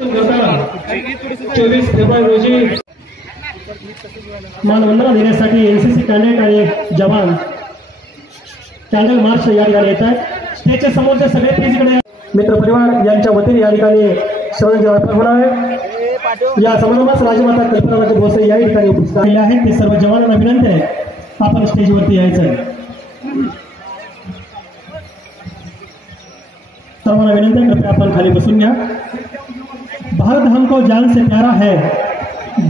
24 February रोजी मानवंदना देण्यासाठी एनसीसी कॅडेट आणि जवान कॅन्डल मार्च या ठिकाणी येत आहेत। स्टेजच्या समोरच्या सगळे पेजकडे मित्रपरिवार यांच्या वतीने या ठिकाणी श्रद्धांजली अर्पण होणार आहे। या समारंभास राजमाता कल्पना भोसले या ठिकाणी उपस्थित झालेले आहेत। ते सर्व जवानांना विनंती आहे आपण स्टेजवरती यायचं आहे। सर्वांना विनंती आहे कृपया आपण खाली बसून घ्या। भारत हमको जान से प्यारा है,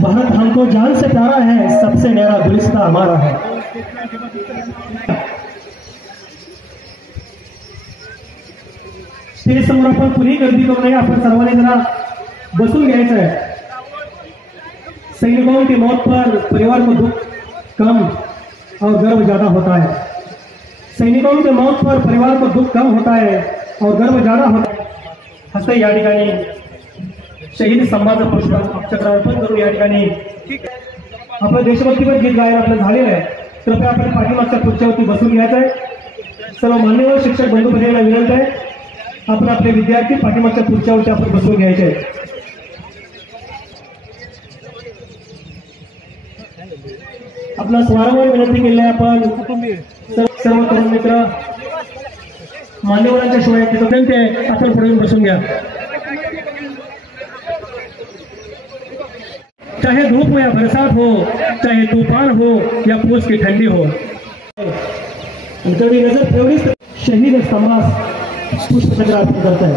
भारत हमको जान से प्यारा है, सबसे न्यारा गुलिस्ता हमारा है। स्टेज समोर आपण पुरी गर्दी करू नये, आपण सर्वांनी जरा बसून घ्यायचं है। सैनिकों की मौत पर परिवार को दुख कम और गर्व ज्यादा होता है। सैनिकों की मौत पर परिवार को दुख कम होता है और गर्व ज्यादा होता है। हस्ते या ठिकाणी शहीद स्तंभाचं पुष्पचक्र अर्पण करून या ठिकाणी आपलं देशभक्तीपर गीत गायन आपलं झालेलं आहे। कृपया आपण पाठीमागच्या खुर्च्यावरती बसून घ्यायचं आहे। सर्व मान्यवर शिक्षक बंधू भगिनींना विनंती आहे आपण आपले विद्यार्थी पाठीमागच्या खुर्च्यावरती आपण बसून घ्यायचे आहे। आपला स्वारंवार विनंती केली आहे आपण सर्व तरुण मित्र मान्यवरांच्या शिवाय विनंती आहे आपण पुढे बसून घ्या। चाहे धूप हो या बरसात हो, चाहे तूफान हो या पूस की ठंडी हो। कभी नजर ठेवली शहीद स्तंभास पुष्पचक्र अर्पण करत आहे।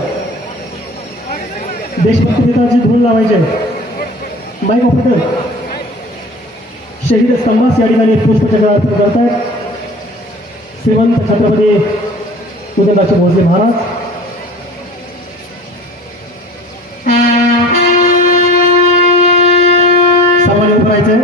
देशभक्ती गीताची धून लावायचे माईक ऑपरेटर शहीद स्तंभास या ठिकाणी पुष्पचक्र अर्पण करत आहेत श्रीमंत छत्रपती उदयनराजे भोसले महाराज। सर्वांनी उभं राहायचं।